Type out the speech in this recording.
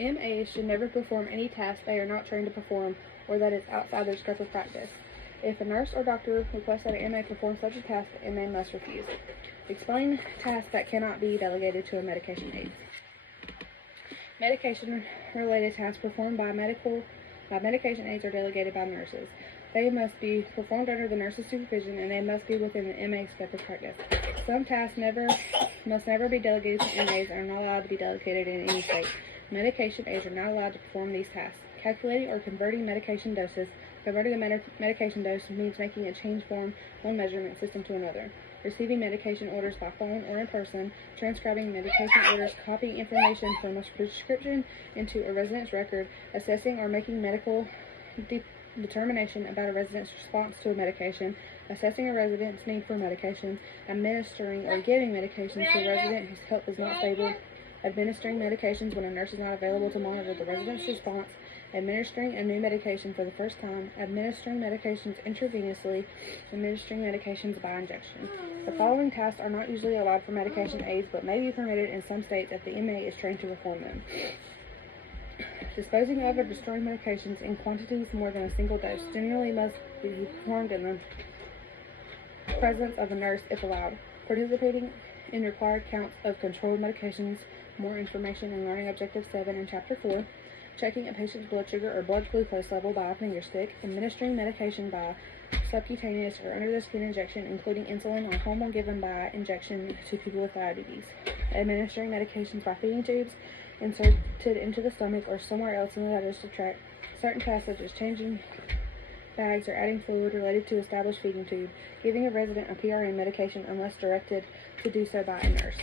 MAs should never perform any task they are not trained to perform or that is outside their scope of practice. If a nurse or doctor requests that an MA perform such a task, the MA must refuse. Explain tasks that cannot be delegated to a medication aide. Medication-related tasks performed by medication aides are delegated by nurses. They must be performed under the nurse's supervision, and they must be within the MA's scope of practice. Some tasks must never be delegated to MAs and are not allowed to be delegated in any state. Medication aides are not allowed to perform these tasks. Calculating or converting medication doses. Converting a medication dose means making a change from one measurement system to another. Receiving medication orders by phone or in person. Transcribing medication orders. Copying information from a prescription into a resident's record. Assessing or making medical determination about a resident's response to a medication. Assessing a resident's need for medication. Administering or giving medications to a resident whose health is not stable. Administering medications when a nurse is not available to monitor the resident's response. Administering a new medication for the first time. Administering medications intravenously. Administering medications by injection. The following tasks are not usually allowed for medication aides, but may be permitted in some states if the MA is trained to perform them. Disposing of or destroying medications in quantities more than a single dose generally must be performed in the presence of a nurse if allowed. Participating in required counts of controlled medications. More information in Learning Objective 7 in Chapter 4. Checking a patient's blood sugar or blood glucose level by a finger stick. Administering medication by subcutaneous or under-the-skin injection, including insulin or hormone given by injection to people with diabetes. Administering medications by feeding tubes inserted into the stomach or somewhere else in the digestive tract. Certain tasks such as changing bags or adding fluid related to established feeding tube. Giving a resident a PRN medication unless directed to do so by a nurse.